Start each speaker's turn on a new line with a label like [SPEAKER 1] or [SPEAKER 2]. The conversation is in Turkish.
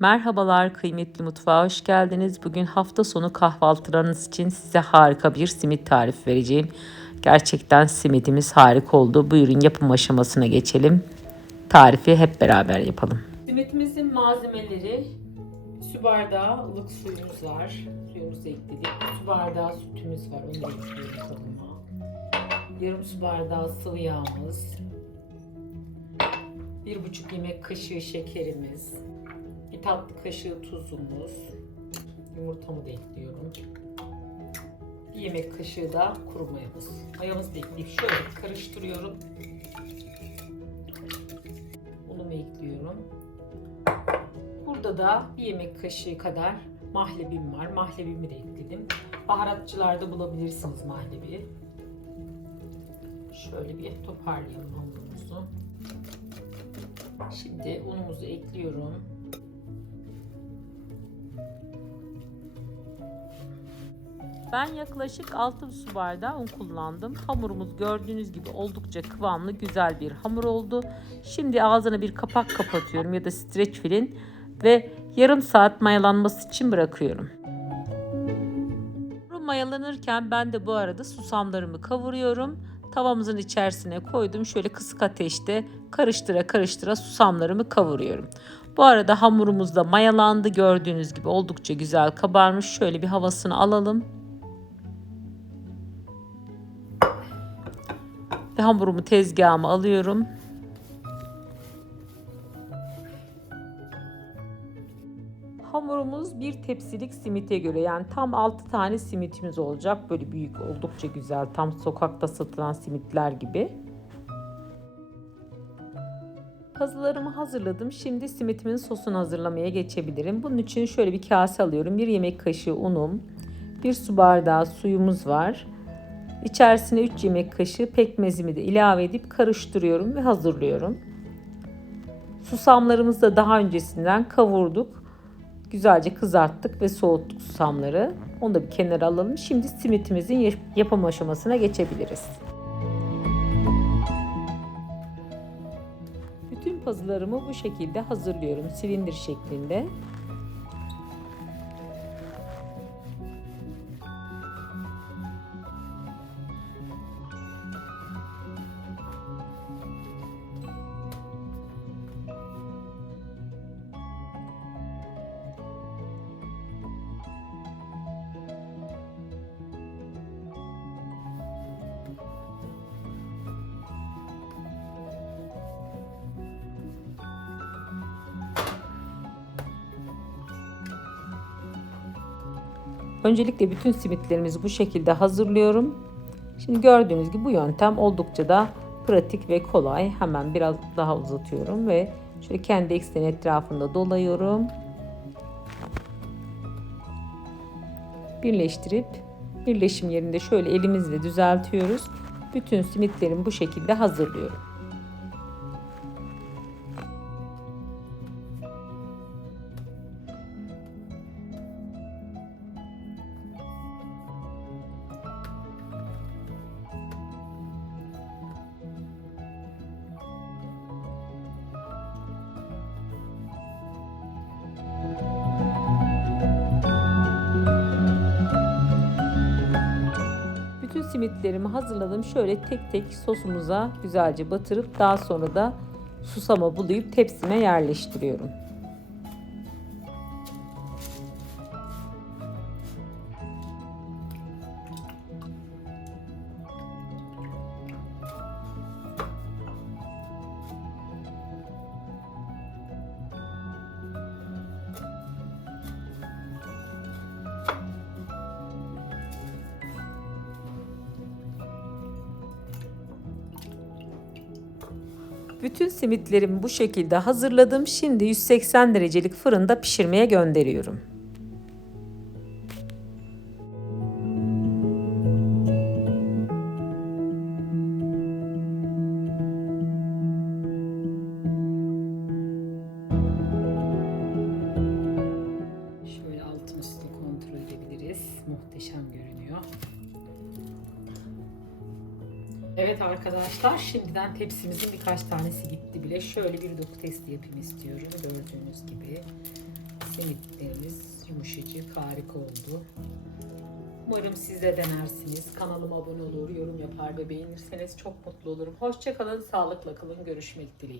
[SPEAKER 1] Merhabalar kıymetli mutfağa hoş geldiniz. Bugün hafta sonu kahvaltılarınız için size harika bir simit tarifi vereceğim. Gerçekten simidimiz harika oldu. Buyurun yapım aşamasına geçelim. Tarifi hep beraber yapalım. Simitimizin malzemeleri su bardağı ılık suyumuz var. Suyumuzu ekledik. Su bardağı sütümüz var. Onu da kabıma. Yarım su bardağı sıvı yağımız. Bir buçuk yemek kaşığı şekerimiz. Bir tatlı kaşığı tuzumuz. Yumurtamı da ekliyorum. Bir yemek kaşığı da kuru mayamız. Mayamızı da ekleyip şöyle karıştırıyorum. Unumu ekliyorum. Burada da bir yemek kaşığı kadar mahlebim var. Mahlebimi de ekledim. Baharatçılarda bulabilirsiniz mahlebi. Şöyle bir toparlayalım hamurumuzu. Şimdi unumuzu ekliyorum. Ben yaklaşık 6 su bardağı un kullandım. Hamurumuz gördüğünüz gibi oldukça kıvamlı, güzel bir hamur oldu. Şimdi ağzına bir kapak kapatıyorum ya da streç filin ve yarım saat mayalanması için bırakıyorum. Hamur mayalanırken ben de bu arada susamlarımı kavuruyorum. Tavamızın içerisine koydum. Şöyle kısık ateşte karıştıra karıştıra susamlarımı kavuruyorum. Bu arada hamurumuz da mayalandı. Gördüğünüz gibi oldukça güzel kabarmış. Şöyle bir havasını alalım. Ve hamurumu tezgahıma alıyorum. Hamurumuz bir tepsilik simite göre yani tam 6 tane simitimiz olacak. Böyle büyük oldukça güzel tam sokakta satılan simitler gibi. Pazılarımı hazırladım. Şimdi simitimin sosunu hazırlamaya geçebilirim. Bunun için şöyle bir kase alıyorum. Bir yemek kaşığı unum, bir su bardağı suyumuz var. İçerisine 3 yemek kaşığı pekmezimi de ilave edip karıştırıyorum ve hazırlıyorum. Susamlarımızı da daha öncesinden kavurduk. Güzelce kızarttık ve soğuttuk susamları. Onu da bir kenara alalım. Şimdi simitimizin yapım aşamasına geçebiliriz. Bütün pazılarımı bu şekilde hazırlıyorum. Silindir şeklinde. Öncelikle bütün simitlerimizi bu şekilde hazırlıyorum. Şimdi gördüğünüz gibi bu yöntem oldukça da pratik ve kolay. Hemen biraz daha uzatıyorum ve şöyle kendi ekseni etrafında dolayıyorum. Birleştirip birleşim yerinde şöyle elimizle düzeltiyoruz. Bütün simitlerimi bu şekilde hazırlıyorum. Simitlerimi hazırladım. Şöyle tek tek sosumuza güzelce batırıp daha sonra da susama bulayıp tepsime yerleştiriyorum. Bütün simitlerimi bu şekilde hazırladım. Şimdi 180 derecelik fırında pişirmeye gönderiyorum. Evet arkadaşlar şimdiden tepsimizin birkaç tanesi gitti bile. Şöyle bir doku testi yapayım istiyorum. Gördüğünüz gibi Simitlerimiz yumuşacık, harika oldu. Umarım siz de denersiniz. Kanalıma abone olur, yorum yapar ve beğenirseniz çok mutlu olurum. Hoşçakalın, sağlıkla kalın. Görüşmek dileğiyle.